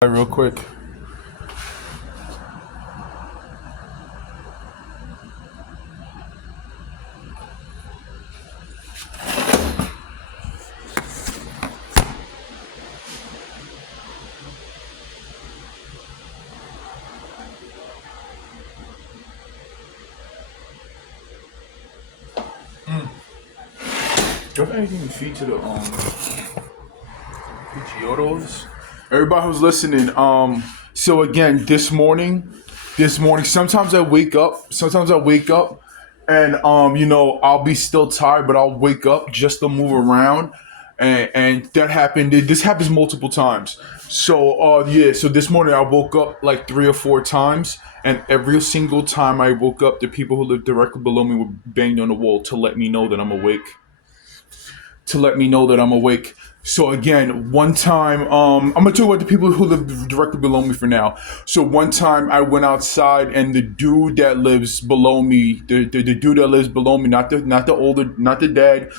Real quick. Do you have anything to feed to the Pidgeotos? Everybody who's listening, so again, this morning, sometimes I wake up and I'll be still tired, but I'll wake up just to move around. And that happened. This happens multiple times. So yeah, so this morning I woke up like 3 or 4 times, and every single time I woke up, the people who lived directly below me were banging on the wall to let me know that I'm awake. So again, one time, I'm gonna talk about the people who live directly below me for now. So one time I went outside, and the dude that lives below me, the dude that lives below me, not the older, not the dad,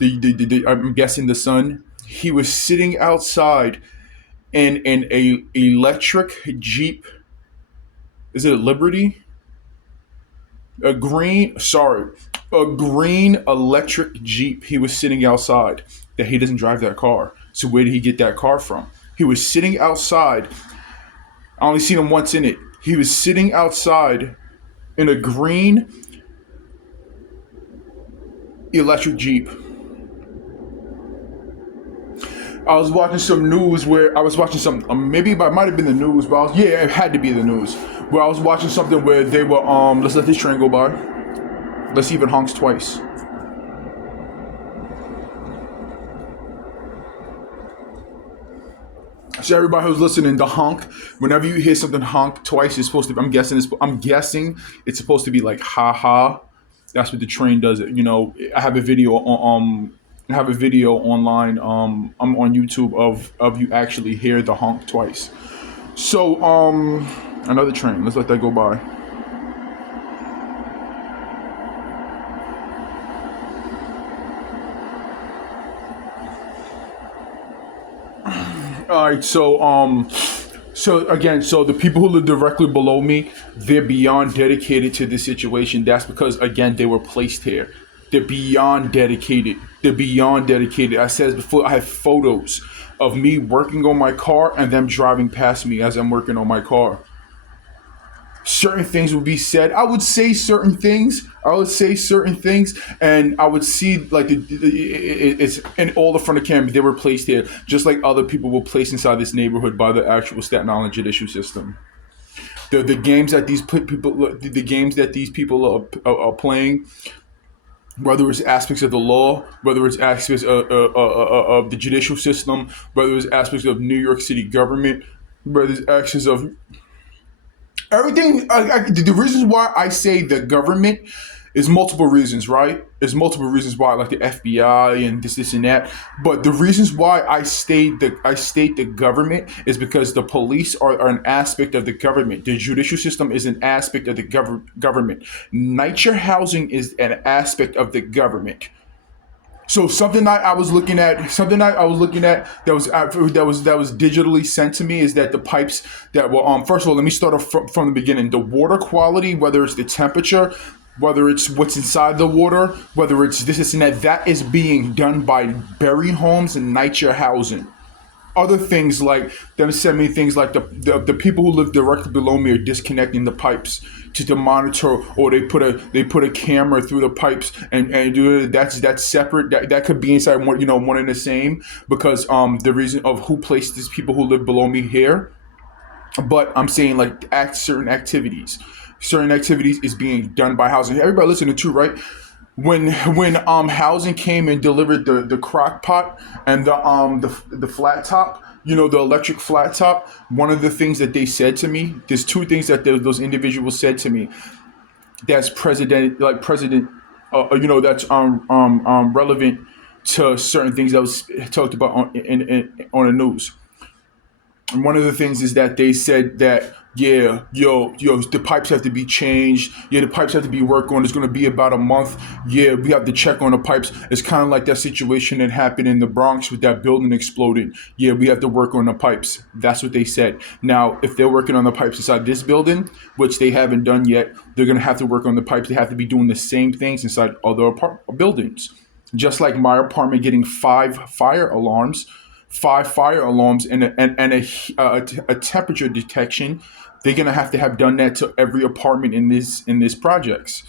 I'm guessing the son. He was sitting outside in a electric Jeep. Is it a Liberty? A green electric Jeep. He was sitting outside. That he doesn't drive that car. So where did he get that car from? He was sitting outside. I only seen him once in it. He was sitting outside in a green electric Jeep. I was watching some news where I was watching some, maybe it might have been the news, but yeah, it had to be the news. Where I was watching something where they were, let's let this train go by. Let's see if it honks twice. So everybody who's listening, the honk. Whenever you hear something honk twice, it's supposed to. I'm guessing it's supposed to be like ha ha. That's what the train does. I have a video online. I'm on YouTube of you actually hear the honk twice. So another train. Let's let that go by. All right. So the people who live directly below me, they're beyond dedicated to this situation. That's because again they were placed here. They're beyond dedicated. I said before, I have photos of me working on my car and them driving past me as I'm working on my car. Certain things would be said. I would say certain things, and I would see like it's in all the front of camera. They were placed here, just like other people were placed inside this neighborhood by the actual Staten Island judicial system. The games that these people are playing, whether it's aspects of the law, whether it's aspects of the judicial system, whether it's aspects of New York City government, whether it's aspects of everything. The reasons why I say the government is multiple reasons, right? There's multiple reasons why, like the FBI and this, and that. But the reasons why I state the government is because the police are an aspect of the government. The judicial system is an aspect of the government. Nature housing is an aspect of the government. So something I was looking at that was digitally sent to me is that the pipes that were first of all, let me start off from the beginning. The water quality, whether it's the temperature, whether it's what's inside the water, whether it's this and that is being done by Berry Homes and Nature Housing. Other things like them send me things like the people who live directly below me are disconnecting the pipes to monitor, or they put a camera through the pipes and do it. That's separate. That could be inside one and the same, because the reason of who placed these people who live below me here. But I'm saying like certain activities is being done by housing. Everybody listening to, right? When housing came and delivered the crock pot and the flat top, the electric flat top. One of the things that they said to me, there's two things that those individuals said to me that's president, that's relevant to certain things that was talked about on the news. And one of the things is that they said that, yeah, the pipes have to be changed. Yeah, the pipes have to be worked on. It's going to be about a month. Yeah, we have to check on the pipes. It's kind of like that situation that happened in the Bronx with that building exploding. Yeah, we have to work on the pipes. That's what they said. Now, if they're working on the pipes inside this building, which they haven't done yet, they're going to have to work on the pipes. They have to be doing the same things inside other buildings. Just like my apartment getting five fire alarms and a temperature detection. They're gonna have to have done that to every apartment in this projects.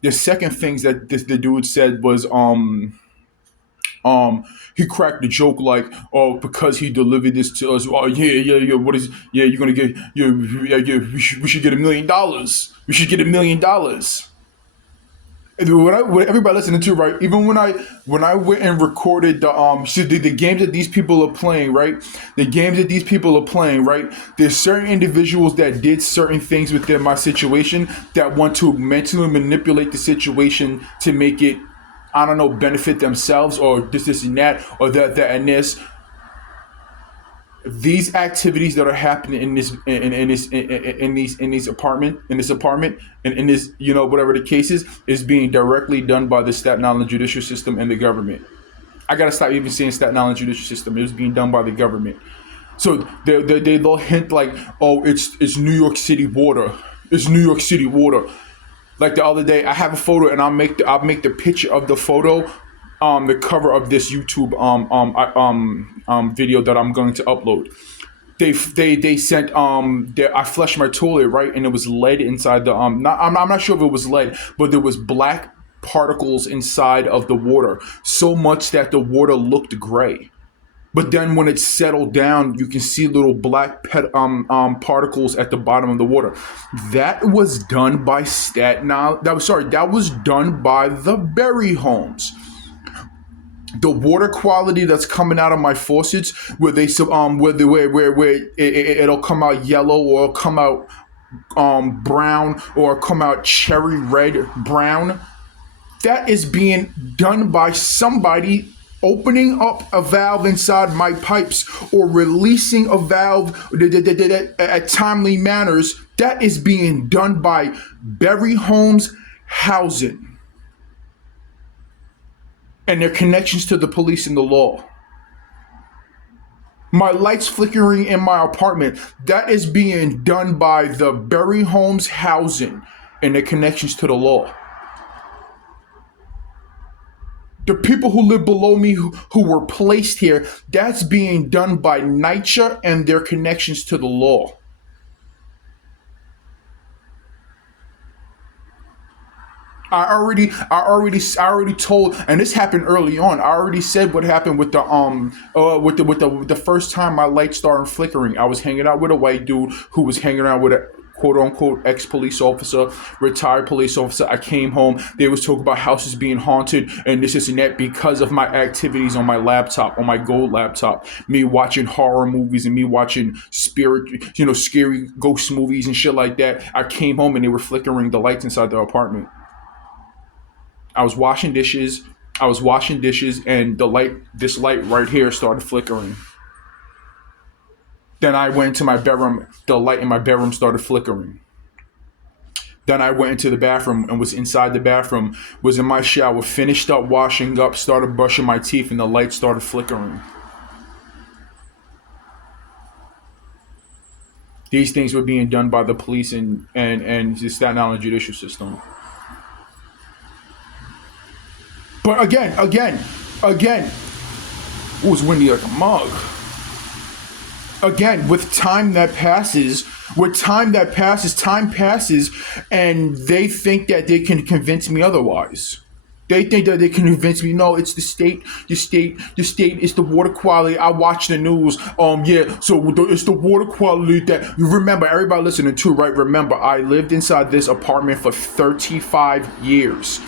The second things that the dude said was he cracked the joke like, oh, because he delivered this to us, oh yeah, what is, yeah, you're gonna get, yeah, we should get $1 million. We should get $1 million. And what everybody listening to, right? Even when I went and recorded the games that these people are playing, right? The games that these people are playing, right? There's certain individuals that did certain things within my situation that want to mentally manipulate the situation to make it, I don't know, benefit themselves or this and that or that and this. These activities that are happening in this apartment and in this, whatever the case is being directly done by the Staten Island judicial system and the government. I gotta stop even saying Staten Island judicial system. It was being done by the government. So they'll hint like, oh, it's New York City water. It's New York City water. Like the other day, I have a photo, and I'll make the picture of the photo, the cover of this YouTube video that I'm going to upload. They sent I flushed my toilet, right, and it was lead inside the I'm not sure if it was lead, but there was black particles inside of the water, so much that the water looked gray. But then when it settled down, you can see little black particles at the bottom of the water. That was done by Staten Island. That was done by the Berry homes. The water quality that's coming out of my faucets, where it'll come out yellow or it'll come out brown or come out cherry red brown. That is being done by somebody opening up a valve inside my pipes or releasing a valve at timely manners. That is being done by Berry Homes Housing and their connections to the police and the law. My lights flickering in my apartment, that is being done by the Berry Homes Housing and their connections to the law. The people who live below me who were placed here, that's being done by NYCHA and their connections to the law. I already told, and this happened early on. I already said what happened with the first time my light started flickering. I was hanging out with a white dude who was hanging out with a quote unquote ex-police officer, retired police officer. I came home. They was talking about houses being haunted and this and that because of my activities on my laptop, on my gold laptop. Me watching horror movies and me watching scary ghost movies and shit like that. I came home and they were flickering the lights inside the apartment. I was washing dishes, and this light right here started flickering. Then I went into my bedroom, the light in my bedroom started flickering. Then I went into the bathroom and was inside the bathroom, was in my shower, finished up washing up, started brushing my teeth, and the light started flickering. These things were being done by the police and the Staten Island judicial system. But again, it was windy like a mug. Again, time passes, and they think that they can convince me otherwise. They think that they can convince me, no, it's the state, it's the water quality. I watch the news. It's the water quality that you remember, everybody listening to, right? Remember, I lived inside this apartment for 35 years.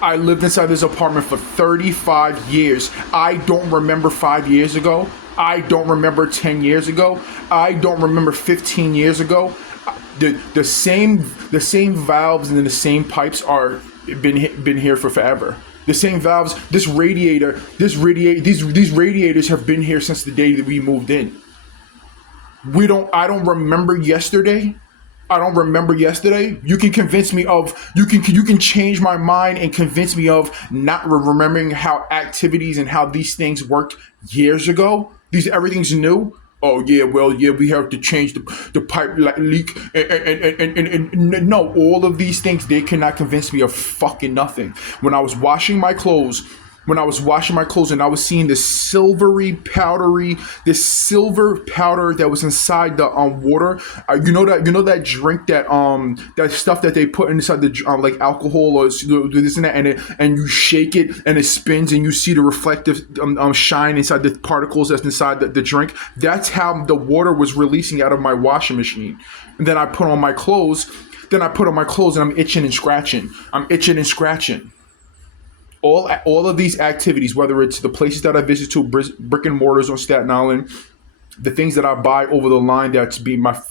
I lived inside this apartment for 35 years. I don't remember 5 years ago. I don't remember 10 years ago. I don't remember 15 years ago. The same valves and the same pipes are been here for forever. The same valves, these radiators have been here since the day that we moved in. I don't remember yesterday. I don't remember yesterday. You can convince me of you can change my mind and convince me of not remembering how activities and how these things worked years ago. These everything's new. Oh yeah, well yeah, we have to change the pipe leak and no, all of these things they cannot convince me of fucking nothing. When I was washing my clothes, and I was seeing this silver powder that was inside the water. You know that drink that stuff that they put inside the like alcohol or this and that, and you shake it and it spins and you see the reflective shine inside the particles that's inside the drink. That's how the water was releasing out of my washing machine. And then I put on my clothes. And I'm itching and scratching. All of these activities, whether it's the places that I visit to, brick and mortars on Staten Island, the things that I buy over the line my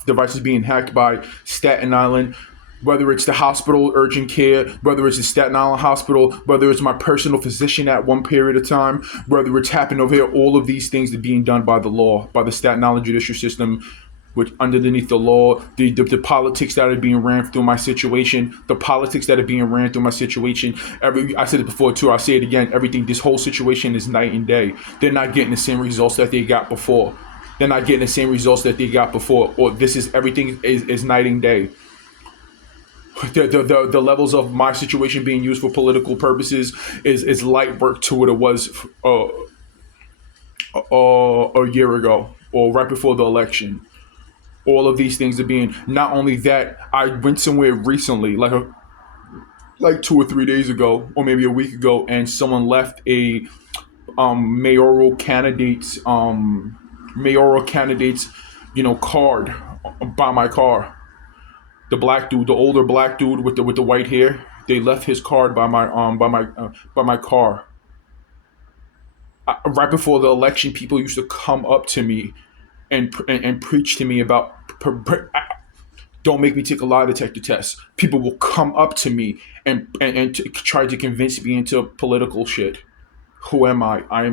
device is being hacked by Staten Island, whether it's the hospital urgent care, whether it's the Staten Island hospital, whether it's my personal physician at one period of time, whether it's happening over here, all of these things are being done by the law, by the Staten Island judicial system, which underneath the law, the politics that are being ran through my situation, I said it before too, I'll say it again, this whole situation is night and day. They're not getting the same results that they got before. Or this is, everything is night and day. The levels of my situation being used for political purposes is light work to what it was a year ago or right before the election. All of these things are being. Not only that, I went somewhere recently, like 2 or 3 days ago, or maybe a week ago, and someone left a mayoral candidate's card by my car. The black dude, the older black dude with the white hair, they left his card by my car. Right before the election, people used to come up to me and preach to me about don't make me take a lie detector test. People will come up to me and try to convince me into political shit. Who am I? I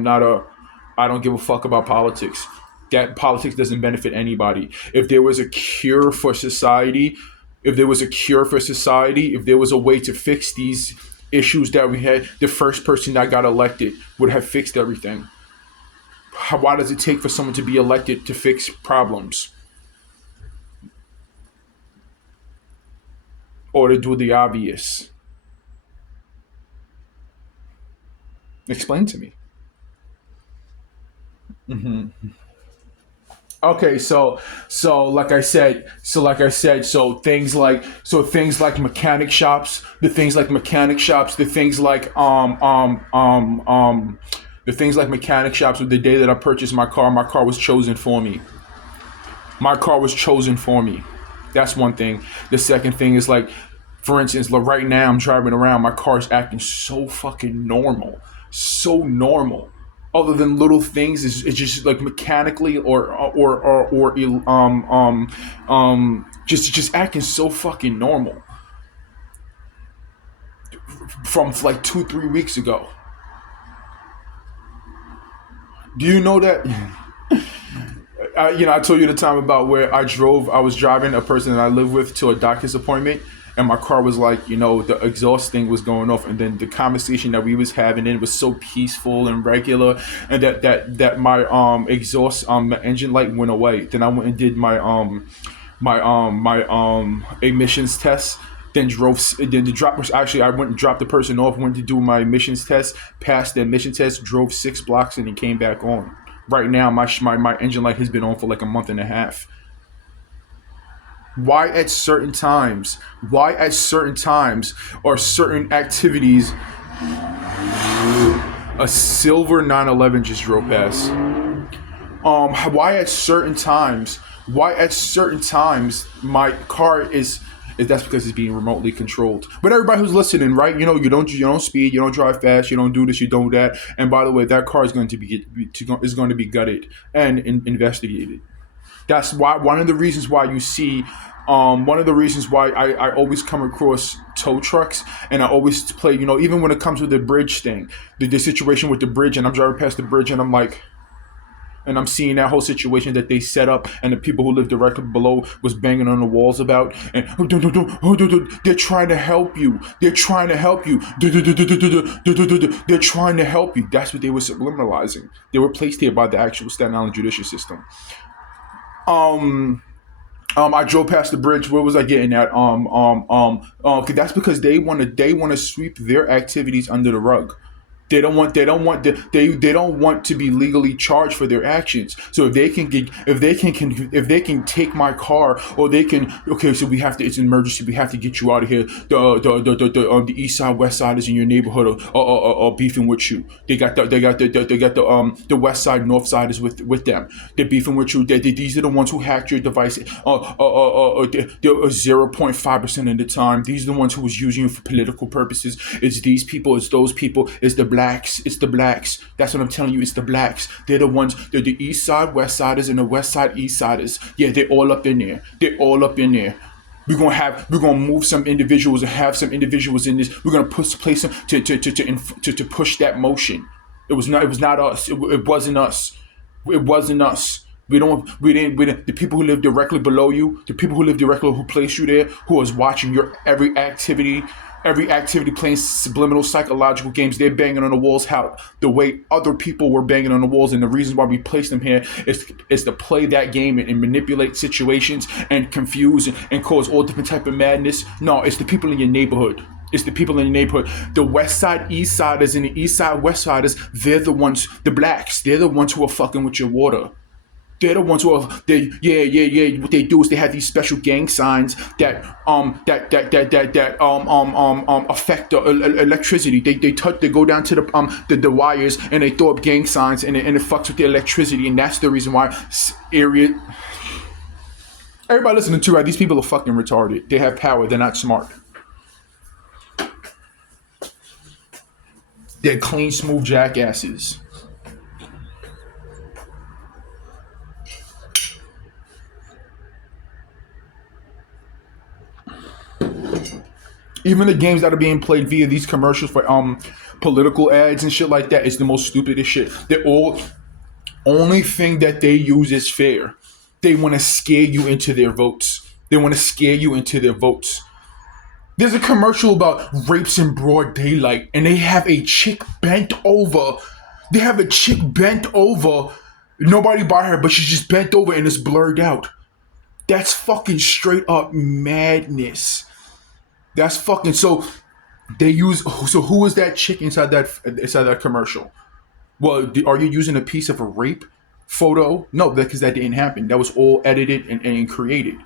don't give a fuck about politics. That politics doesn't benefit anybody. If there was a cure for society, if there was a way to fix these issues that we had, the first person that got elected would have fixed everything. Why does it take for someone to be elected to fix problems? Or to do the obvious? Explain to me. Okay, so things like mechanic shops, the things like mechanic shops. With the day that I purchased my car was chosen for me. That's one thing. The second thing is, like, for instance, like right now I'm driving around, my car's acting so fucking normal, so normal. Other than little things, it's just like mechanically just acting so fucking normal from like 2 3 weeks ago. Do you know that? I told you the time about where I was driving a person that I live with to a doctor's appointment, and my car was like, the exhaust thing was going off, and then the conversation that we was having, it was so peaceful and regular, and that my exhaust engine light went away. Then I went and did my emissions test. Then the drop was actually, I went and dropped the person off, went to do my emissions test, passed the emission test, drove 6 blocks, and then came back on. Right now, my engine light has been on for like a month and a half. Why at certain times? Or certain activities? A silver 911 just drove past. Why at certain times? My car is. That's because it's being remotely controlled. But everybody who's listening, right? You don't speed, you don't drive fast, you don't do this, you don't do that. And by the way, that car is going to be gutted and investigated. That's why one of the reasons why you see, one of the reasons why I always come across tow trucks, and I always play, even when it comes with the bridge thing, the situation with the bridge, and I'm driving past the bridge, and I'm like, And I'm seeing that whole situation that they set up, and the people who live directly below was banging on the walls about, and they're trying to help you. They're trying to help you. They're trying to help you. That's what they were subliminalizing. They were placed here by the actual Staten Island judicial system. I drove past the bridge. Where was I getting at? 'Cause that's because they want to sweep their activities under the rug. They don't want to be legally charged for their actions. So if they can take my car, or they can, okay, so we have to, it's an emergency, we have to get you out of here. The east side, west side is in your neighborhood, or beefing with you. They got the west side, north side is with them. They're beefing with you. These are the ones who hacked your device. They're 0.5% of the time. These are the ones who was using you for political purposes. It's these people. It's those people. It's the blacks. It's the blacks. That's what I'm telling you. It's the blacks. They're the ones. They're the east side west siders and the west side east siders. Yeah, they're all up in there. They're all up in there. We're gonna move some individuals and have some individuals in this. We're gonna place them to push that motion. It was not us. It wasn't us. It wasn't us. We didn't. The people who live directly below you, the people who live directly, who placed you there, who was watching your every activity, playing subliminal psychological games. They're banging on the walls how the way other people were banging on the walls, and the reason why we placed them here is to play that game and manipulate situations and confuse and cause all different type of madness. No, it's the people in your neighborhood. It's the people in the neighborhood. The west side, east siders, and the east side, west siders, they're the ones, the blacks, they're the ones who are fucking with your water. They're the ones who are yeah. What they do is they have these special gang signs that affect the electricity. They go down to the wires, and they throw up gang signs, and it fucks with the electricity, and that's the reason why area. Everybody listening to, right? These people are fucking retarded. They have power. They're not smart. They're clean, smooth jackasses. Even the games that are being played via these commercials for political ads and shit like that is the most stupidest shit. They're all only thing that they use is fear. They want to scare you into their votes. They want to scare you into their votes. There's a commercial about rapes in broad daylight, and they have a chick bent over. They have a chick bent over. Nobody by her, but she's just bent over and it's blurred out. That's fucking straight up madness. That's fucking so. They use so who is that chick inside that commercial? Well, are you using a piece of a rape photo? No, because that didn't happen. That was all edited and created.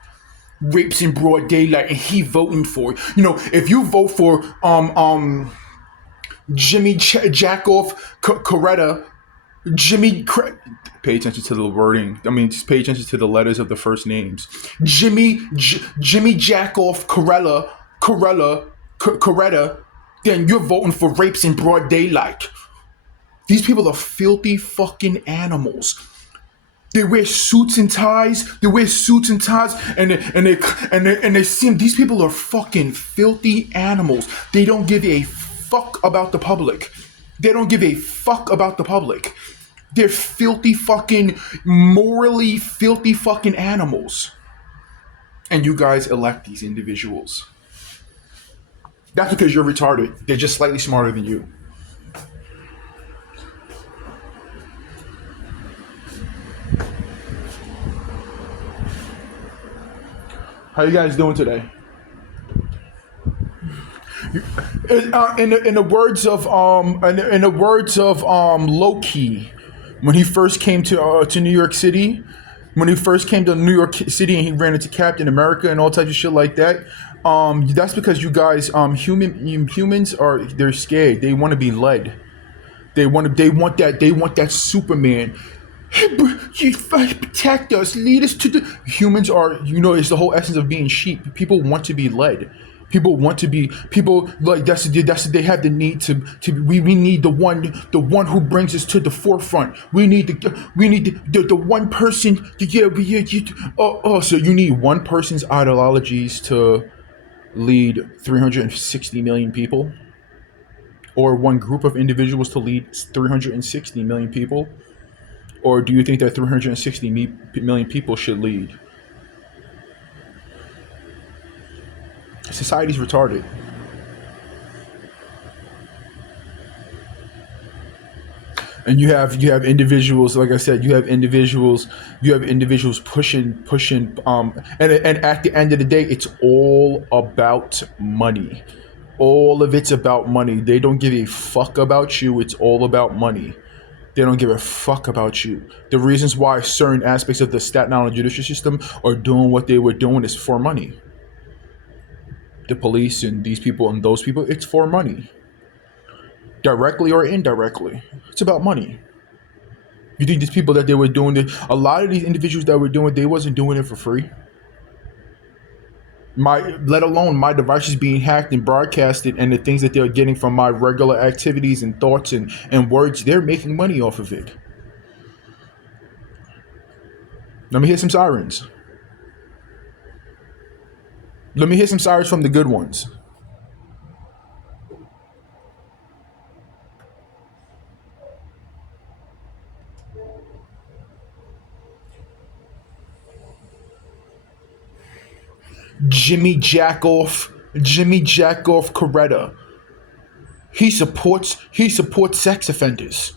Rapes in broad daylight, and he voting for it. If you vote for Jimmy Jackoff Coretta, pay attention to the wording. I mean, just pay attention to the letters of the first names. Jimmy Jackoff Coretta, then you're voting for rapes in broad daylight. These people are filthy fucking animals. They wear suits and ties. And they seem, these people are fucking filthy animals. They don't give a fuck about the public. They're filthy fucking, morally filthy fucking animals. And you guys elect these individuals. That's because you're retarded. They're just slightly smarter than you. How you guys doing today? In the words of Loki, when he first came to New York City, and he ran into Captain America and all types of shit like that. That's because you guys, humans they're scared. They want to be led. They want that Superman. You protect us, lead us to the. Humans are, it's the whole essence of being sheep. People want to be led. People like they have the need to we need the one who brings us to the forefront. We need the one person. So you need one person's ideologies to lead 360 million people, or one group of individuals to lead 360 million people. Or do you think that 360 million people should lead? Society's retarded. And you have individuals, like I said, you have individuals pushing and at the end of the day, it's all about money. All of it's about money. They don't give a fuck about you. It's all about money. They don't give a fuck about you. The reasons why certain aspects of the Staten Island judicial system are doing what they were doing is for money. The police and these people and those people, it's for money. Directly or indirectly. It's about money. You think these people that they were doing it, a lot of these individuals that were doing it, they wasn't doing it for free. Let alone my devices being hacked and broadcasted and the things that they're getting from my regular activities and thoughts and words, they're making money off of it. Let me hear some sirens. Let me hear some sirens from the good ones. Jimmy Jackoff Coretta. He supports sex offenders.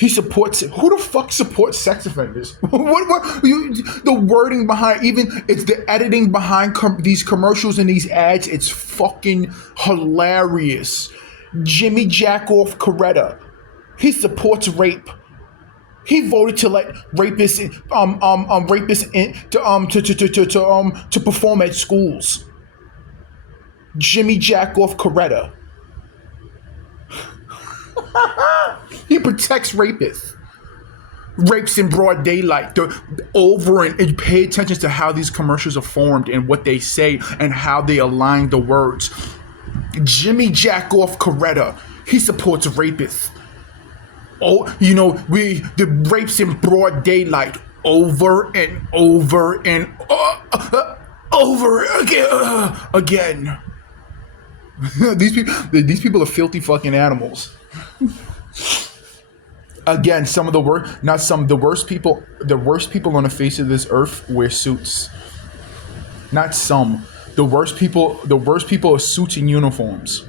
Who the fuck supports sex offenders? The wording behind, even it's the editing behind these commercials and these ads, it's fucking hilarious. Jimmy Jackoff Coretta. He supports rape. He voted to let rapists to perform at schools. Jimmy Jackoff Coretta. He protects rapists. Rapes in broad daylight. And pay attention to how these commercials are formed and what they say and how they align the words. Jimmy Jackoff Coretta. He supports rapists. Oh, the rapes in broad daylight over and over and over again. These people are filthy fucking animals. Again, the worst people on the face of this earth wear suits. Not some. The worst people are suits and uniforms.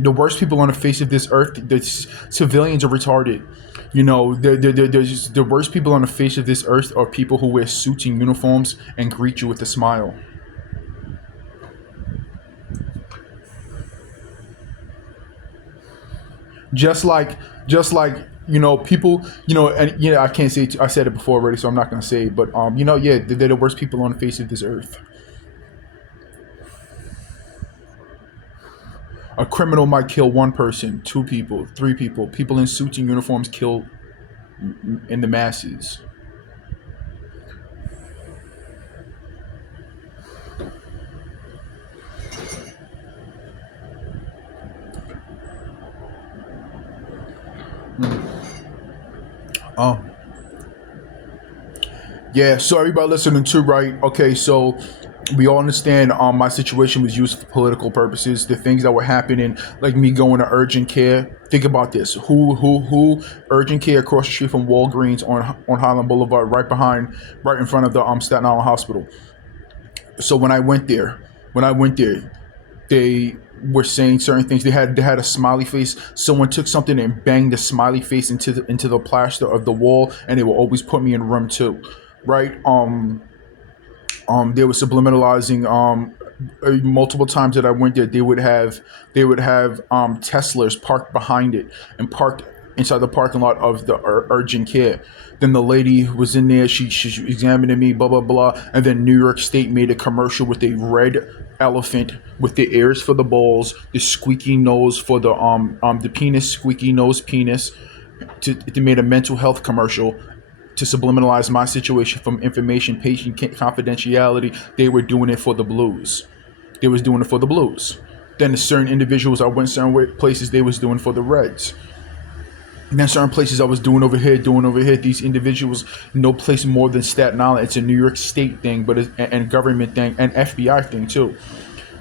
The worst people on the face of this earth, the civilians are retarded. The worst people on the face of this earth are people who wear suits and uniforms and greet you with a smile. Just like people, and I can't say I said it before already, so I'm not gonna say it, but they're the worst people on the face of this earth. A criminal might kill one person, two people, three people. People in suits and uniforms kill in the masses. Yeah, so everybody listening too, right? Okay, so we all understand my situation was used for political purposes. The things that were happening, like me going to urgent care. Think about this. Who urgent care across the street from Walgreens on Highland Boulevard, right in front of the Staten Island Hospital. So when I went there, they were saying certain things. They had a smiley face. Someone took something and banged the smiley face into the plaster of the wall, and they will always put me in room 2, right? They were subliminalizing multiple times that I went there. They would have Teslas parked behind it and parked inside the parking lot of the urgent care. Then the lady was in there. She examined me, blah blah blah. And then New York State made a commercial with a red elephant with the ears for the balls, the squeaky nose for the penis, squeaky nose penis. They made a mental health commercial to subliminalize my situation from information, patient confidentiality. They were doing it for the blues. Then certain individuals, I went certain places, they was doing for the reds. And then certain places I was doing over here. These individuals, no place more than Staten Island. It's a New York State thing, and government thing, and FBI thing too.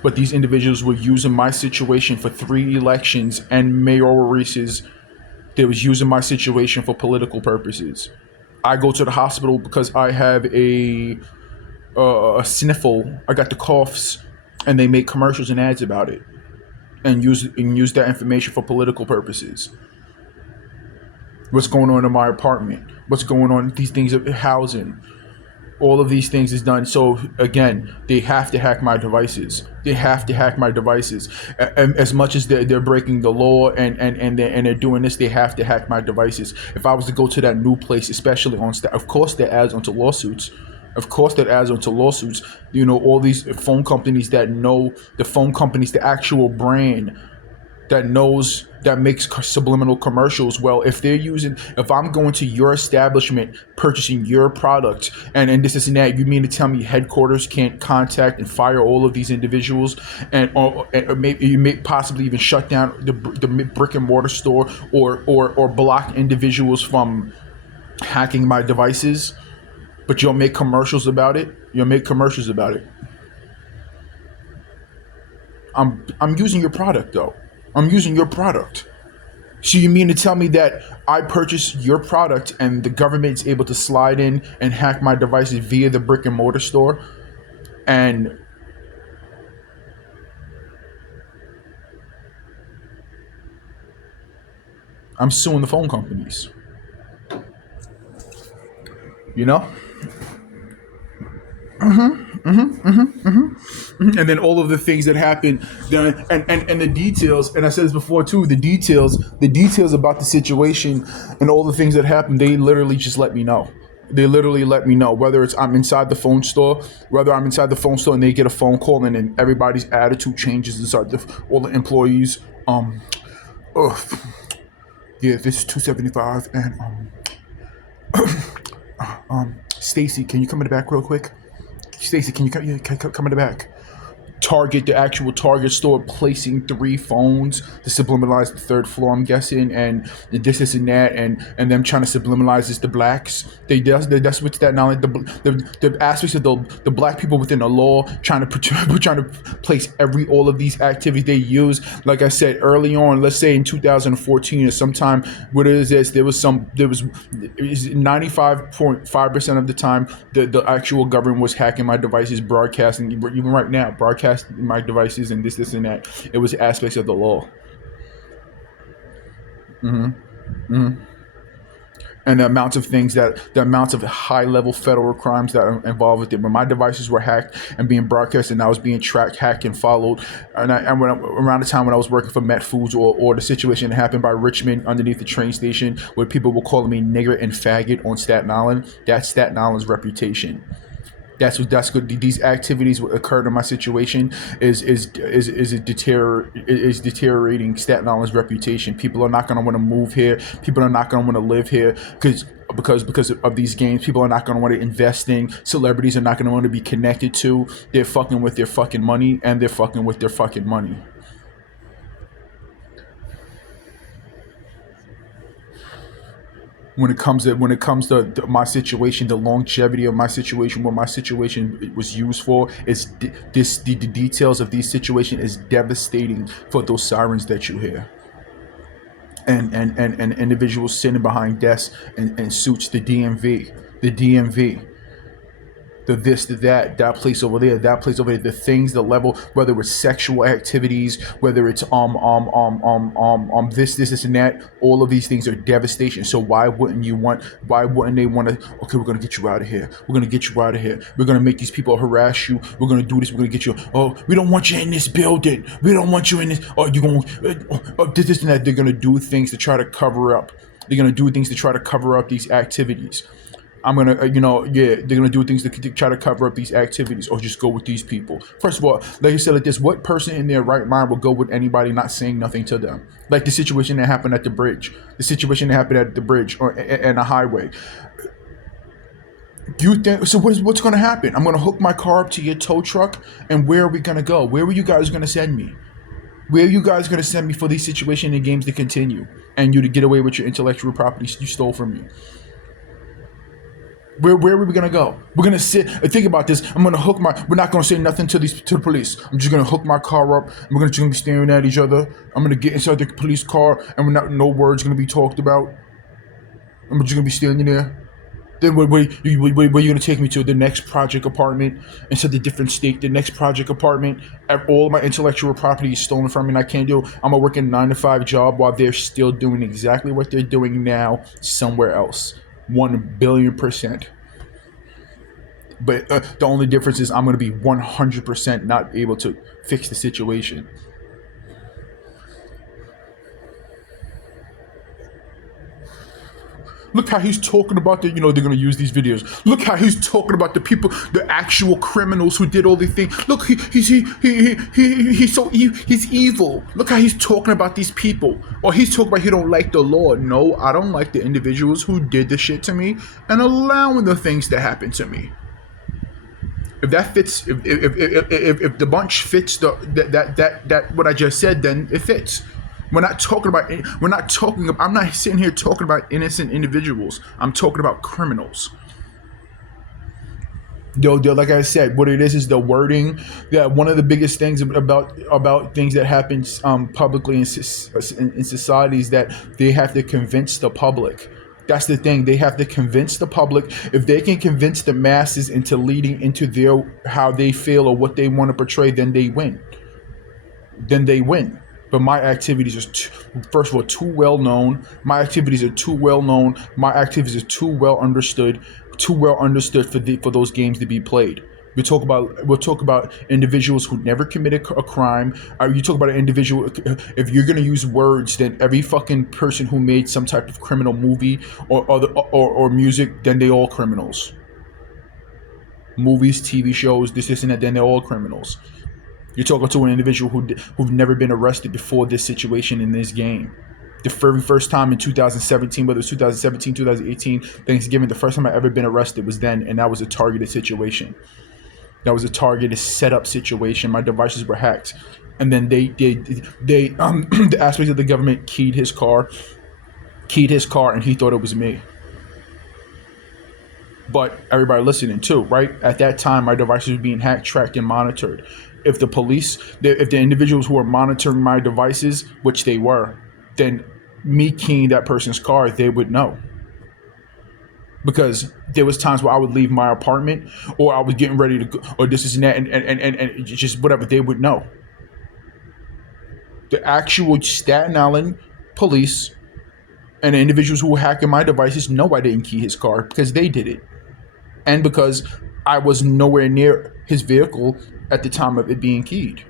but these individuals were using my situation for 3 elections and mayoral races. They was using my situation for political purposes. I go to the hospital because I have a sniffle. I got the coughs, and they make commercials and ads about it, and use that information for political purposes. What's going on in my apartment? What's going on? These things of housing. All of these things is done. So again, they have to hack my devices. They have to hack my devices. As much as they're breaking the law and they're doing this, they have to hack my devices. If I was to go to that new place, especially on of course that adds onto lawsuits. Of course that adds onto lawsuits. You know, all these phone companies that know the phone companies, the actual brand that knows, that makes subliminal commercials. Well, if I'm going to your establishment purchasing your product and this and that, you mean to tell me headquarters can't contact and fire all of these individuals, or maybe you may possibly even shut down the brick and mortar store, or block individuals from hacking my devices, but you'll make commercials about it? I'm using your product though. I'm using your product. So you mean to tell me that I purchase your product and the government is able to slide in and hack my devices via the brick and mortar store? And I'm suing the phone companies. You know? And then all of the things that happen, and the details, and I said this before too, the details about the situation and all the things that happen, they literally just let me know. They literally let me know, whether it's I'm inside the phone store, and they get a phone call, and then everybody's attitude changes inside all the employees. Yeah, this is 275, and Stacy, can you come in the back real quick? Stacy, can you come in the back? Target, the actual Target store, placing 3 phones to subliminalize the 3rd floor, I'm guessing, and this and that, and them trying to subliminalize this the blacks. That's what's that now. Like the aspects of the black people within the law trying to place all of these activities they use. Like I said early on, let's say in 2014 or sometime, what is this? There was 95.5% of the time the actual government was hacking my devices, broadcasting, even right now, broadcasting my devices and this and that. It was aspects of the law. And the amounts of high level federal crimes that are involved with it. When my devices were hacked and being broadcast, and I was being tracked, hacked, and followed, around the time when I was working for Met Foods, or the situation that happened by Richmond underneath the train station, where people were calling me nigger and faggot on Staten Island, that's Staten Island's reputation. That's good. These activities occurred in my situation is deteriorating Staten Island's reputation. People are not going to want to move here. People are not going to want to live here because of these games. People are not going to want to invest in. Celebrities are not going to want to be connected to. They're fucking with their fucking money, and they're fucking with their fucking money. When it comes to my situation, the longevity of my situation, what my situation was used for, is the details of these situations is devastating for those sirens that you hear, and individuals sitting behind desks and suits, the DMV, the this, the that place over there, the things, the level, whether it's sexual activities, whether it's this and that, all of these things are devastation. So why wouldn't they want to, okay, we're gonna get you out of here. We're gonna make these people harass you. We're gonna do this, we're gonna get you, oh, we don't want you in this building. We don't want you in this, oh, you're gonna, this and that. They're gonna do things to try to cover up. These activities. They're gonna do things to try to cover up these activities, or just go with these people. First of all, like I said, like this, what person in their right mind will go with anybody not saying nothing to them? Like the situation that happened at the bridge, or and a highway. Do you think so? What's gonna happen? I'm gonna hook my car up to your tow truck, and where are we gonna go? Where are you guys gonna send me? Where are you guys gonna send me for these situations and games to continue, and you to get away with your intellectual property you stole from me? Where are we gonna go? We're gonna sit and think about this. I'm gonna hook my. We're not gonna say nothing to the police. I'm just gonna hook my car up. And we're just gonna be staring at each other. I'm gonna get inside the police car, and no words gonna be talked about. I'm just gonna be standing there. Then where you gonna take me to? The next project apartment instead of different state. The next project apartment. All my intellectual property is stolen from me, and I can't do. I'm gonna work a 9 to 5 job while they're still doing exactly what they're doing now somewhere else. 1,000,000,000%. But the only difference is I'm gonna be 100% not able to fix the situation. Look how he's talking about they're gonna use these videos. Look how he's talking about the people, the actual criminals who did all these things. Look, he's evil. Look how he's talking about these people. Or he's talking about he don't like the law. No, I don't like the individuals who did the shit to me and allowing the things to happen to me. If that fits, if the bunch fits that what I just said, then it fits. I'm not sitting here talking about innocent individuals. I'm talking about criminals. Like I said, what it is the wording. That one of the biggest things about things that happen publicly in societies that they have to convince the public. That's the thing. They have to convince the public. If they can convince the masses into leading into how they feel or what they want to portray, then they win. But my activities are, first of all, too well known. My activities are too well known. My activities are too well understood for those games to be played. We'll talk about individuals who never committed a crime. You talk about an individual. If you're gonna use words, then every fucking person who made some type of criminal movie or music, then they all criminals. Movies, TV shows, this and that, then they're all criminals. You're talking to an individual who've never been arrested before this situation in this game. The very first time in 2017, whether it's 2017, 2018, Thanksgiving, the first time I ever been arrested was then, and that was a targeted situation. That was a targeted setup situation. My devices were hacked, and then they the aspects of the government keyed his car, and he thought it was me. But everybody listening too, right? At that time, my devices were being hacked, tracked, and monitored. If the individuals who were monitoring my devices, which they were, then me keying that person's car, they would know. Because there was times where I would leave my apartment, or I was getting ready to go, or this and that, and just whatever, they would know. The actual Staten Island police and the individuals who were hacking my devices know I didn't key his car because they did it. And because I was nowhere near his vehicle at the time of it being keyed.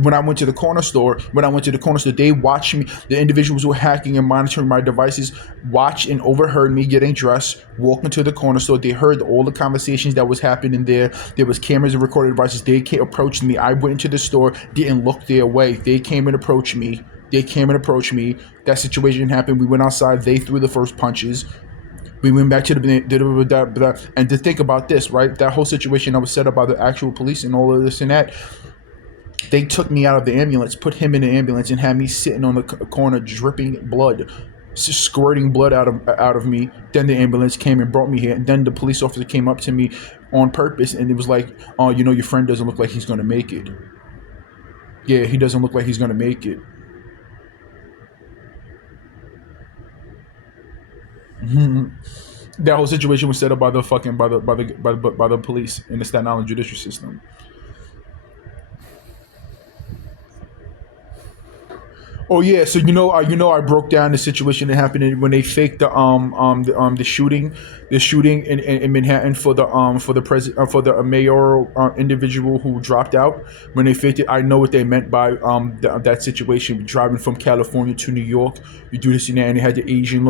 When I went to the corner store, they watched me. The individuals who were hacking and monitoring my devices watched and overheard me getting dressed, walking to the corner store. They heard all the conversations that was happening there. There was cameras and recorded devices. They approached me. I went into the store, didn't look their way. They came and approached me. That situation happened. We went outside. They threw the first punches. We went back to and to think about this, right? That whole situation that was set up by the actual police and all of this and that. They took me out of the ambulance, put him in the ambulance, and had me sitting on the corner, dripping blood, squirting blood out of me. Then the ambulance came and brought me here. And then the police officer came up to me on purpose, and it was like, "Oh, your friend doesn't look like he's gonna make it." Yeah, he doesn't look like he's gonna make it. That whole situation was set up by the police in the Staten Island judicial system. Oh yeah, so I broke down the situation that happened when they faked the shooting in Manhattan for the mayoral individual who dropped out. When they faked it, I know what they meant by that situation. Driving from California to New York, you do this and that, and they had the Asian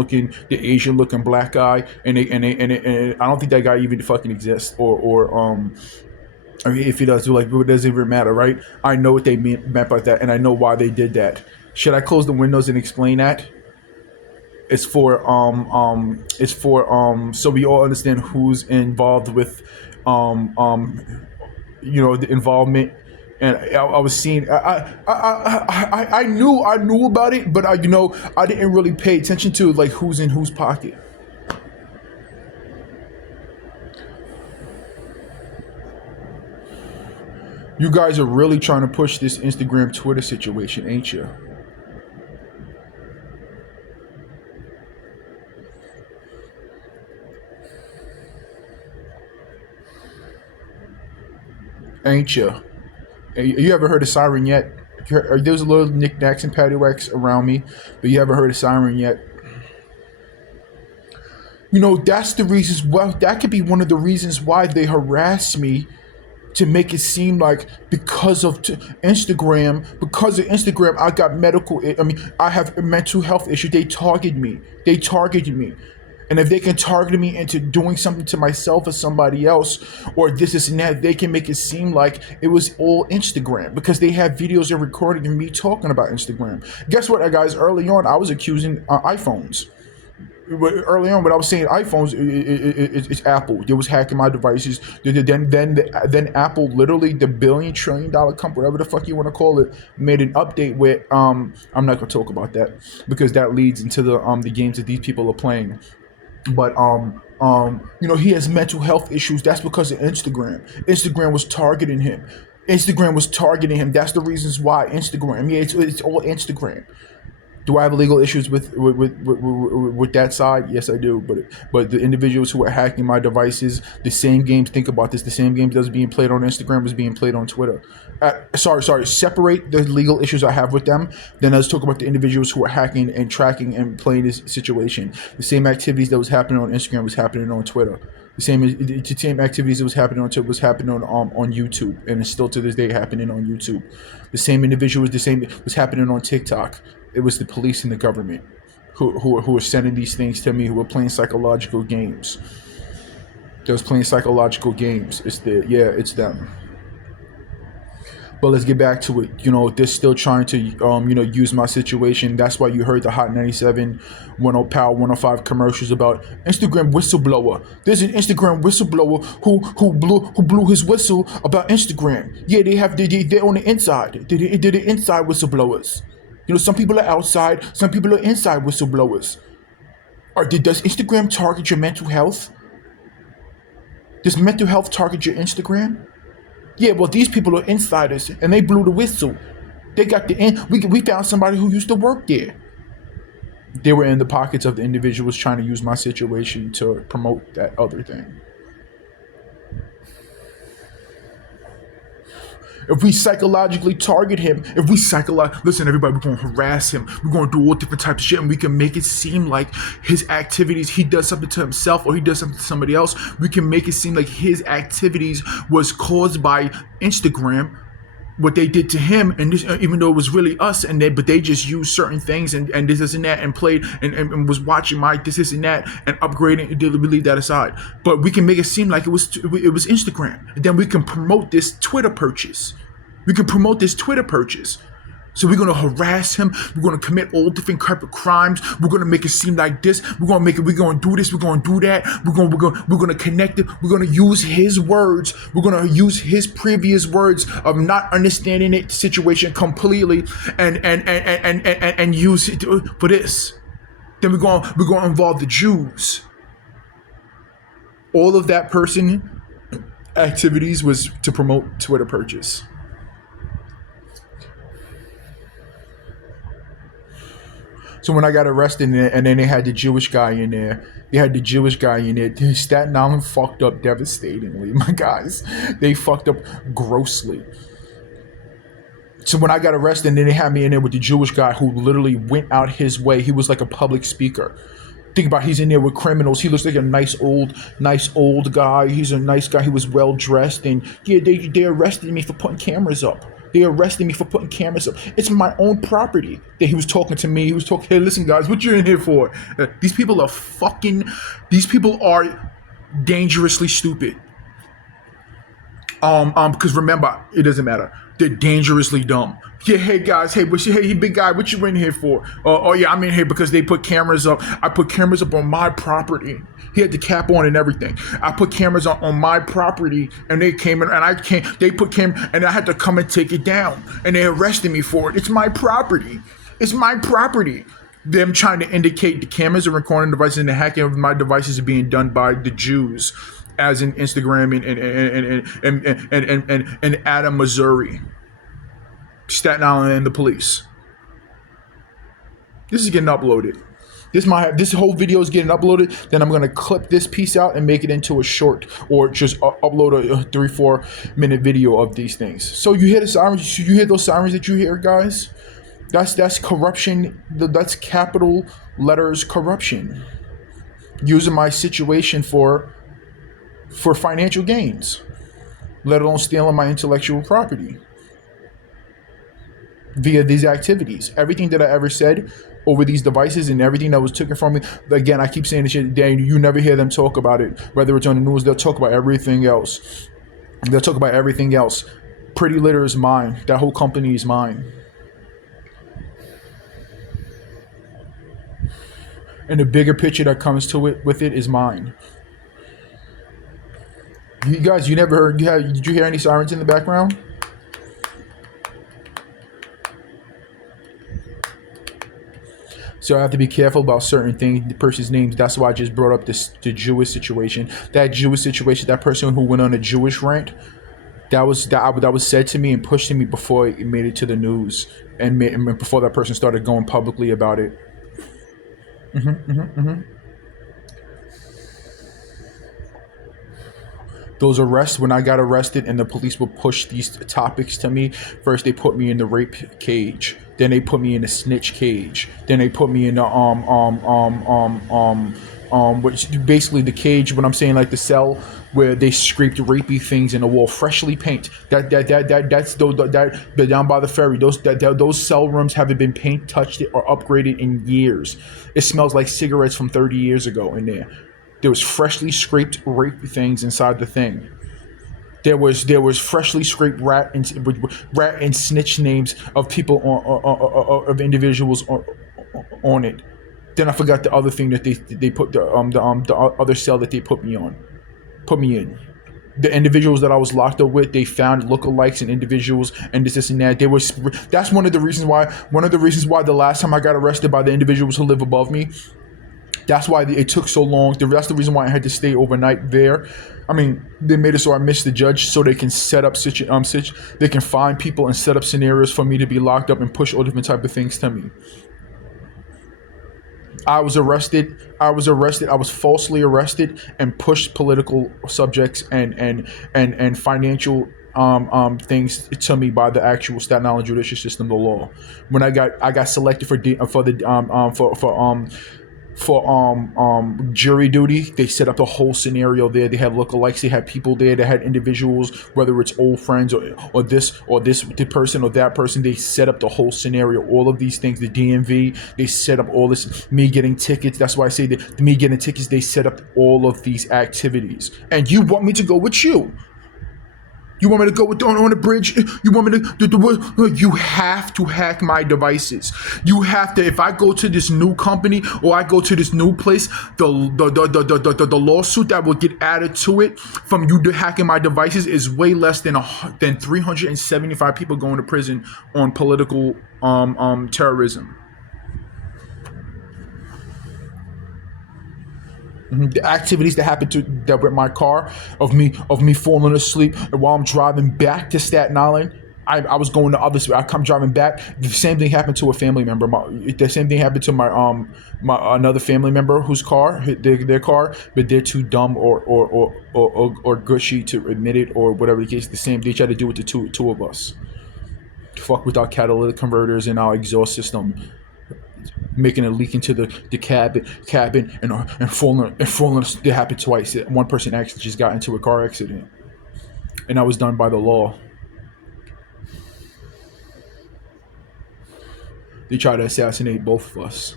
looking black guy, and I don't think that guy even fucking exists, or I mean, if he does, like, it doesn't even matter, right? I know what they meant by that, and I know why they did that. Should I close the windows and explain that? It's for so we all understand who's involved with the involvement. And I was seeing, I knew about it, but I didn't really pay attention to like who's in whose pocket. You guys are really trying to push this Instagram Twitter situation, ain't you? Ain't you? You ever heard of Siren yet? There's a little knickknacks and paddywhacks around me, but you haven't heard of Siren yet. You know, that's the reasons. Well, that could be one of the reasons why they harass me, to make it seem like because of Instagram, I got medical. I mean, I have mental health issues. They target me. They targeted me. And if they can target me into doing something to myself or somebody else, or this and that, they can make it seem like it was all Instagram, because they have videos and recording of me talking about Instagram. Guess what, guys? Early on, I was accusing iPhones. Early on, when I was saying iPhones, it's Apple. They was hacking my devices. Then Apple, literally the $1 trillion company, whatever the fuck you want to call it, made an update where I'm not gonna talk about that, because that leads into the games that these people are playing. But you know, he has mental health issues. That's because of Instagram. Instagram was targeting him. That's the reasons why Instagram. Yeah, it's all Instagram. Do I have legal issues with that side? Yes, I do. But the individuals who are hacking my devices, the same games. Think about this: the same games that's being played on Instagram is being played on Twitter. Sorry. Separate the legal issues I have with them. Then let's talk about the individuals who are hacking and tracking and playing this situation. The same activities that was happening on Instagram was happening on Twitter. The same activities that was happening on Twitter was happening on YouTube, and it's still to this day happening on YouTube. The same individuals, the same was happening on TikTok. It was the police and the government who were sending these things to me, who were playing psychological games. They was playing psychological games. It's them. But let's get back to it. You know, they're still trying to use my situation. That's why you heard the Hot 97, 10 Power 105 commercials about Instagram whistleblower. There's an Instagram whistleblower who blew his whistle about Instagram. Yeah, they're on the inside. They're the inside whistleblowers. You know, some people are outside, some people are inside whistleblowers. Does Instagram target your mental health? Does mental health target your Instagram? Yeah, well, these people are insiders, and they blew the whistle. They got the in. We found somebody who used to work there. They were in the pockets of the individuals trying to use my situation to promote that other thing. If we psychologically target him, listen, everybody, we're gonna harass him. We're gonna do all different types of shit, and we can make it seem like his activities, he does something to himself or he does something to somebody else. We can make it seem like his activities was caused by Instagram, what they did to him, and this, even though it was really us, but they just used certain things and this and that, and played and was watching my this and that and upgrading. We leave that aside, but we can make it seem like it was Instagram, and then we can promote this Twitter purchase. So we're gonna harass him. We're gonna commit all different type of crimes. We're gonna make it seem like this. We're gonna do this. We're gonna do that. We're gonna connect it. We're gonna use his words. We're gonna use his previous words of not understanding the situation completely, and use it for this. Then we're gonna involve the Jews. All of that person activities was to promote Twitter purchase. So when I got arrested, and then they had the Jewish guy in there, Staten Island fucked up devastatingly. My guys, they fucked up grossly. So when I got arrested, and then they had me in there with the Jewish guy who literally went out his way. He was like a public speaker. Think about, he's in there with criminals. He looks like a nice old guy. He's a nice guy. He was well dressed, and yeah, they arrested me for putting cameras up. It's my own property that he was talking to me. He was talking, hey, listen, guys, what you in here for? These people are dangerously stupid. Because remember, it doesn't matter. They're dangerously dumb. Yeah, hey guys, hey big guy, what you in here for? Oh yeah, I'm in here because they put cameras up. I put cameras up on my property. He had the cap on and everything. I put cameras on my property, and they came in, and they put camera, and I had to come and take it down, and they arrested me for it. It's my property. Them trying to indicate the cameras and recording devices and the hacking of my devices are being done by the Jews. as in Instagram and Adam, Missouri, Staten Island, and the police. This is getting uploaded. This whole video is getting uploaded. Then I'm gonna clip this piece out and make it into a short, or just upload a 3-4 minute video of these things. So you hear the sirens? You hear those sirens that you hear, guys? That's corruption. That's capital letters corruption. Using my situation for financial gains, let alone stealing my intellectual property via these activities. Everything that I ever said over these devices and everything that was taken from me. Again, I keep saying this shit, you never hear them talk about it. Whether it's on the news, they'll talk about everything else. They'll talk about everything else. Pretty Litter is mine. That whole company is mine. And the bigger picture that comes to it with it is mine. You guys, you never heard? Did you hear any sirens in the background? So I have to be careful about certain things, the person's names. That's why I just brought up the Jewish situation. That Jewish situation, that person who went on a Jewish rant, that was said to me and pushed to me before it made it to the news, and before that person started going publicly about it. Those arrests, when I got arrested and the police would push these topics to me, first they put me in the rape cage, then they put me in the snitch cage, then they put me in the which basically the cage, when I'm saying like the cell where they scraped rapey things in the wall, freshly paint. That's down by the ferry. Those cell rooms haven't been paint touched or upgraded in years. It smells like cigarettes from 30 years ago in there. There was freshly scraped rape things inside the thing. There was freshly scraped rat and snitch names of people of individuals on it. Then I forgot the other thing that they put the other cell that they put me in. The individuals that I was locked up with, they found lookalikes and individuals and this and that. That's one of the reasons why the last time I got arrested by the individuals who live above me. That's why it took so long. That's the reason why I had to stay overnight there. I mean, they made it so I missed the judge so they can set up they can find people and set up scenarios for me to be locked up and push all different type of things to me. I was arrested. I was falsely arrested and pushed political subjects and financial things to me by the actual Staten Island judicial system, the law. When I got selected for jury duty, they set up a whole scenario there. They had lookalikes, they had people there, they had individuals, whether it's old friends or this person or that person. They set up the whole scenario, all of these things. The DMV, they set up all this, me getting tickets. That's why I say that me getting tickets, they set up all of these activities. And you want me to go with you? You want me to go on the bridge? You want me to? You have to hack my devices. You have to. If I go to this new company or I go to this new place, the lawsuit that will get added to it from you hacking my devices is way less than 375 people going to prison on political terrorism. The activities that happened that with my car, of me falling asleep while I'm driving back to Staten Island. I was going the other way. I come driving back. The same thing happened to a family member. The same thing happened to my another family member whose car, their car, but they're too dumb or gushy to admit it or whatever the case. The same. They tried to do it to two of us. Fuck with our catalytic converters and our exhaust system, making a leak into the cabin and falling. It happened twice. One person actually just got into a car accident, and that was done by the law. They tried to assassinate both of us.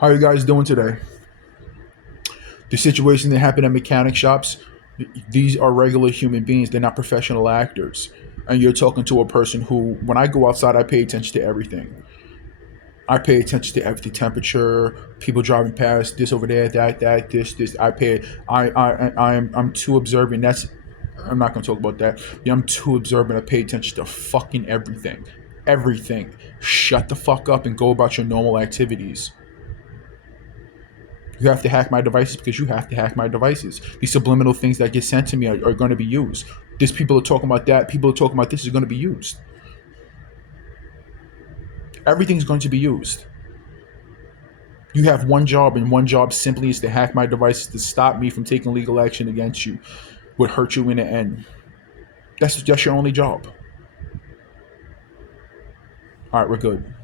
How are you guys doing today? The situation that happened at mechanic shops, these are regular human beings. They're not professional actors. And you're talking to a person who, when I go outside, I pay attention to everything. I pay attention to everything: temperature, people driving past, this over there, that, this. I'm too observant. I'm not gonna talk about that. Yeah, I'm too observant. I pay attention to fucking everything. Everything. Shut the fuck up and go about your normal activities. You have to hack my devices because you have to hack my devices. These subliminal things that get sent to me are going to be used. This people are talking about that. People are talking about this is going to be used. Everything's going to be used. You have one job, and one job simply is to hack my devices to stop me from taking legal action against you. Would hurt you in the end. That's your only job. All right, we're good.